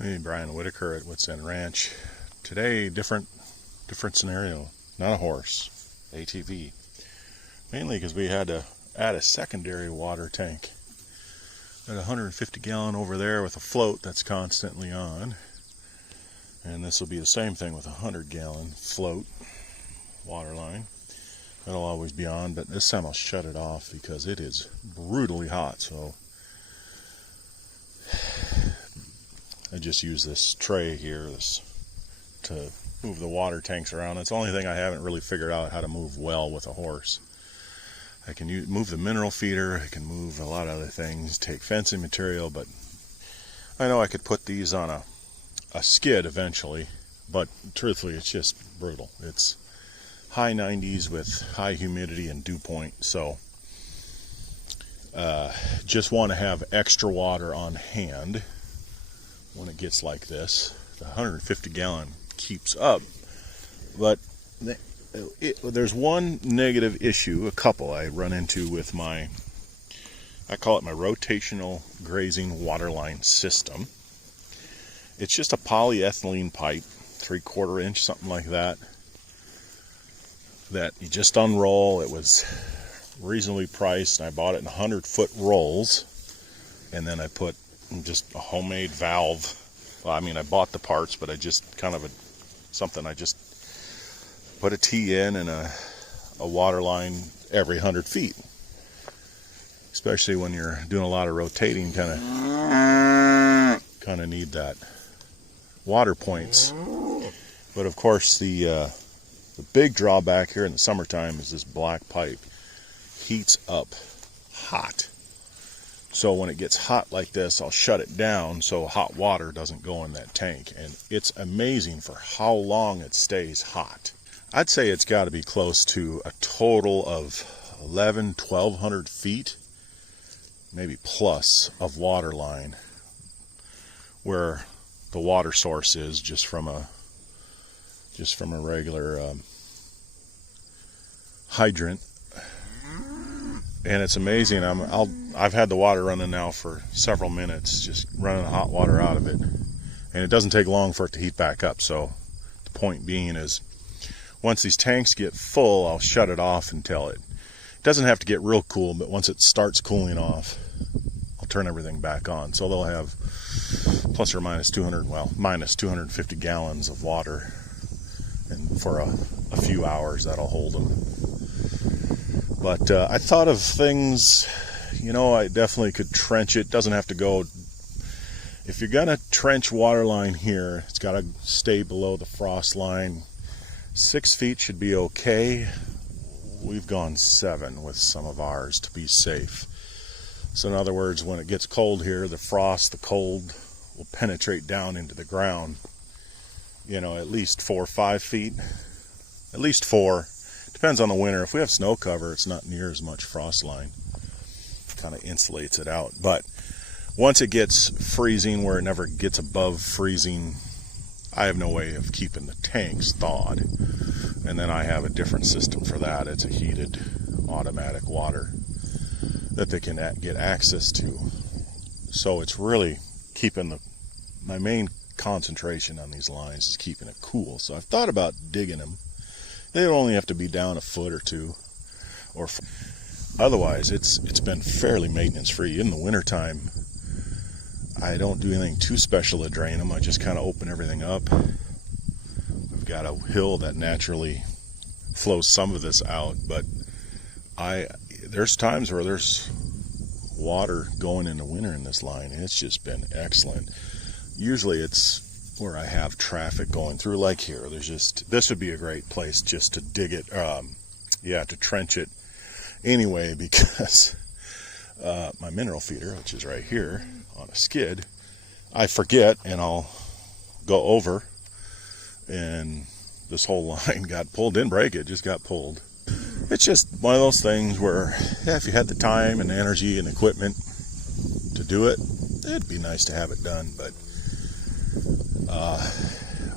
Hey, Brian Whitaker at Wits End Ranch. Today, different scenario. Not a horse, ATV. Mainly because we had to add a secondary water tank. Got a 150 gallon over there with a float that's constantly on. And this will be the same thing with a 100 gallon float water line. That'll always be on, but this time I'll shut it off because it is brutally hot. So I just use this tray here to move the water tanks around. That's the only thing I haven't really figured out how to move well with a horse. I can move the mineral feeder, I can move a lot of other things, take fencing material, but I know I could put these on a skid eventually, but truthfully it's just brutal. It's high 90s with high humidity and dew point, so just want to have extra water on hand when it gets like this. The 150 gallon keeps up, but there's one negative issue, a couple I run into with I call it my rotational grazing waterline system. It's just a polyethylene pipe, 3/4 inch, something like that you just unroll. It was reasonably priced, and I bought it in 100-foot rolls, and then I put just a homemade valve. Well, I mean, I bought the parts, but I just I just put a T in and a water line every 100 feet. Especially when you're doing a lot of rotating, kind of need that water points. But of course, the big drawback here in the summertime is this black pipe heats up hot. So when it gets hot like this, I'll shut it down so hot water doesn't go in that tank. And it's amazing for how long it stays hot. I'd say it's got to be close to a total of 1,200 feet, maybe plus, of water line where the water source is just from a regular hydrant. And it's amazing. I've had the water running now for several minutes, just running hot water out of it, and it doesn't take long for it to heat back up. So the point being is, once these tanks get full, I'll shut it off until it doesn't have to get real cool, but once it starts cooling off, I'll turn everything back on. So they'll have plus or minus 250 gallons of water, and for a few hours that'll hold them. But I thought of things, I definitely could trench it. Doesn't have to go. If you're gonna trench water line here, it's got to stay below the frost line. 6 feet should be okay. We've gone 7 with some of ours to be safe. So in other words, when it gets cold here, the frost, the cold will penetrate down into the ground. At least 4 or 5 feet. At least 4. Depends on the winter. If we have snow cover, it's not near as much frost line. Kind of insulates it out. But once it gets freezing, where it never gets above freezing, I have no way of keeping the tanks thawed. And then I have a different system for that. It's a heated automatic water that they can get access to. So it's really keeping my main concentration on these lines is keeping it cool. So I've thought about digging them. They only have to be down a foot or two, otherwise it's been fairly maintenance free. In the wintertime, I don't do anything too special to drain them. I just kind of open everything up. I've got a hill that naturally flows some of this out, but there's times where there's water going in the winter in this line, and it's just been excellent. Usually it's where I have traffic going through, like here. This would be a great place just to dig it, to trench it anyway, because my mineral feeder, which is right here on a skid, I forget and I'll go over, and this whole line got pulled. Didn't break it, just got pulled. It's just one of those things where, if you had the time and energy and equipment to do it, it'd be nice to have it done. But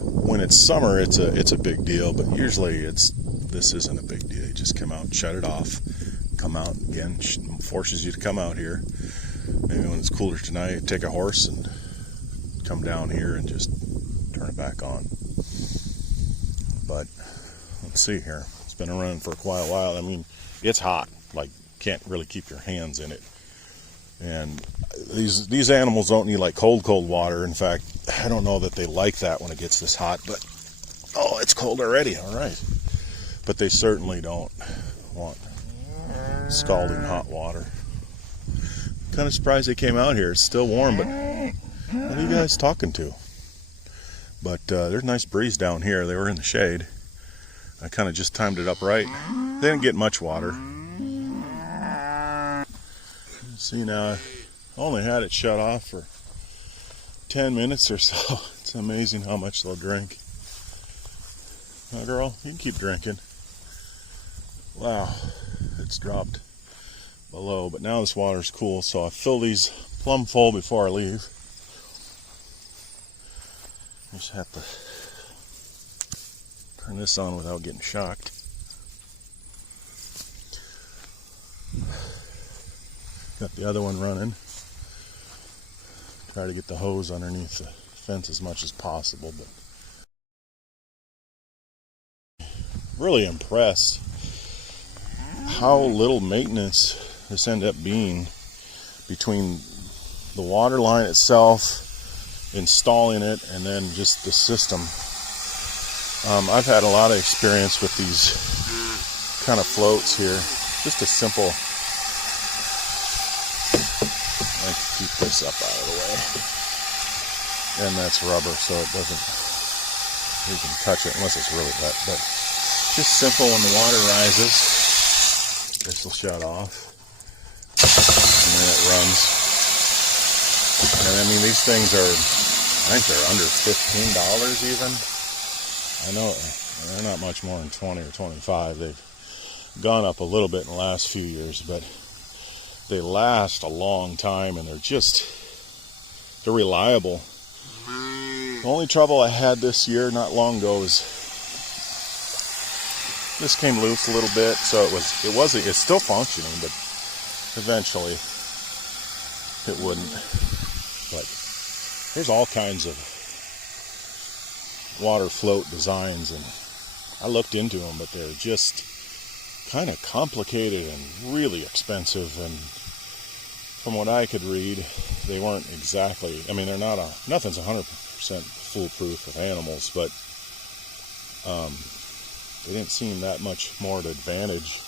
when it's summer, it's a big deal, but usually this isn't a big deal. You just come out, shut it off, come out again, forces you to come out here. Maybe when it's cooler tonight, take a horse and come down here and just turn it back on. But let's see here. It's been running for quite a while. I mean, it's hot. Like, can't really keep your hands in it. And these animals don't need like cold water. In fact, I don't know that they like that when it gets this hot, but oh, it's cold already. All right. But they certainly don't want scalding hot water. Kind of surprised they came out here. It's still warm, but what are you guys talking to? But there's a nice breeze down here. They were in the shade. I kind of just timed it up right. They didn't get much water. See, now I only had it shut off for 10 minutes or so. It's amazing how much they'll drink. Now, girl, you can keep drinking. Wow, it's dropped below, but now this water's cool, so I fill these plumb full before I leave. Just have to turn this on without getting shocked. Got the other one running. Try to get the hose underneath the fence as much as possible, but really impressed how little maintenance this ended up being between the water line itself, installing it, and then just the system. I've had a lot of experience with these kind of floats here. Just a simple, I can keep this up out of the way, and that's rubber, so it doesn't, you can touch it unless it's really wet, but just simple. When the water rises, this will shut off, and then it runs. And I mean, these things are, I think they're under $15 even. I know they're not much more than 20 or 25. They've gone up a little bit in the last few years, but they last a long time, and they're reliable. The only trouble I had this year, not long ago, is this came loose a little bit, so it's still functioning, but eventually it wouldn't. But there's all kinds of water float designs, and I looked into them, but they're just kind of complicated and really expensive. And from what I could read, they weren't exactly, I mean, nothing's 100% foolproof with animals, but they didn't seem that much more at advantage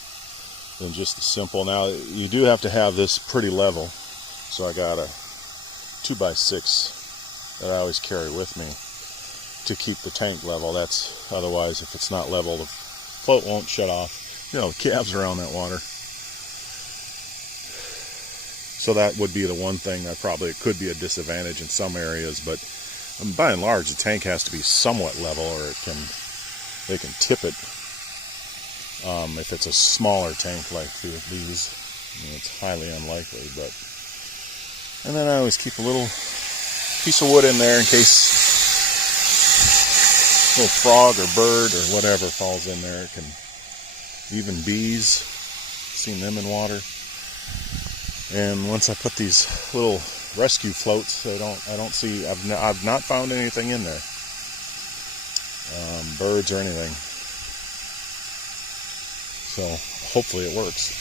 than just the simple. Now, you do have to have this pretty level, so I got a 2x6 that I always carry with me to keep the tank level. That's, otherwise, if it's not level, the float won't shut off. You know, the calves are around that water. So that would be the one thing that probably it could be a disadvantage in some areas, but by and large, the tank has to be somewhat level, or they can tip it. If it's a smaller tank like these, I mean, it's highly unlikely. But and then I always keep a little piece of wood in there in case a little frog or bird or whatever falls in there. It can, even bees, seen them in water. And once I put these little rescue floats, I don't see, I've not found anything in there, birds or anything. So hopefully it works.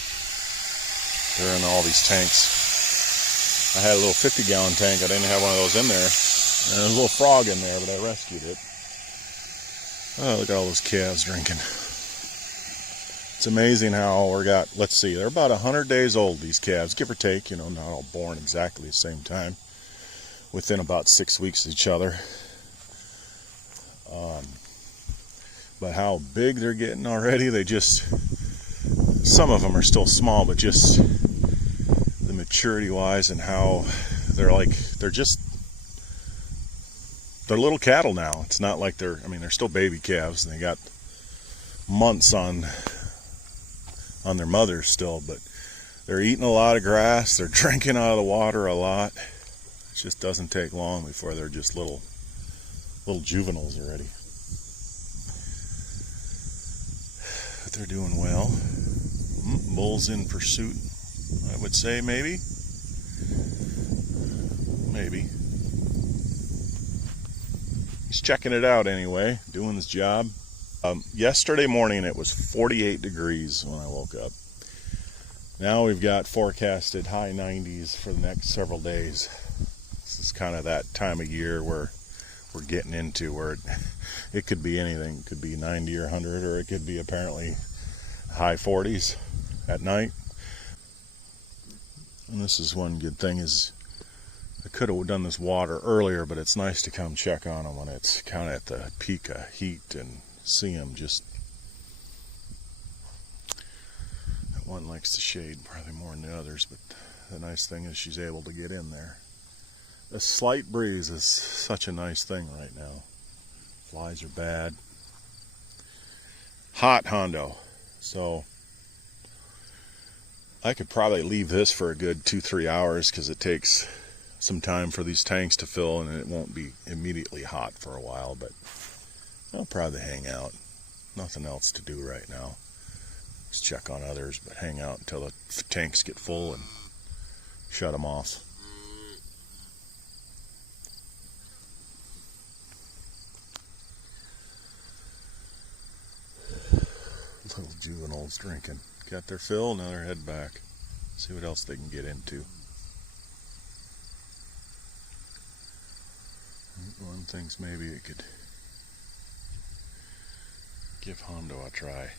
They're in all these tanks. I had a little 50-gallon tank. I didn't have one of those in there. And there's a little frog in there, but I rescued it. Oh, look at all those calves drinking. It's amazing how let's see, they're about 100 days old, these calves, give or take, you know, not all born exactly the same time, within about 6 weeks of each other. But how big they're getting already, some of them are still small, but just the maturity-wise and how they're little cattle now. It's not like they're still baby calves, and they got months on their mothers still, but they're eating a lot of grass, they're drinking out of the water a lot. It just doesn't take long before they're just little juveniles already. But they're doing well. Bulls in pursuit, I would say, maybe. He's checking it out anyway, doing his job. Yesterday morning it was 48 degrees when I woke up. Now we've got forecasted high 90s for the next several days. This is kind of that time of year where we're getting into where it could be anything. It could be 90 or 100, or it could be apparently high 40s at night. And this is one good thing is I could have done this water earlier, but it's nice to come check on them when it's kind of at the peak of heat and see them just. That one likes the shade probably more than the others, but the nice thing is she's able to get in there. A slight breeze is such a nice thing right now. Flies are bad. Hot Hondo. So I could probably leave this for a good 2-3 hours because it takes some time for these tanks to fill and it won't be immediately hot for a while, but I'll probably hang out. Nothing else to do right now. Just check on others, but hang out until the tanks get full and shut them off. Little juveniles drinking. Got their fill, now they're heading back. See what else they can get into. One thinks maybe it could give Hondo a try.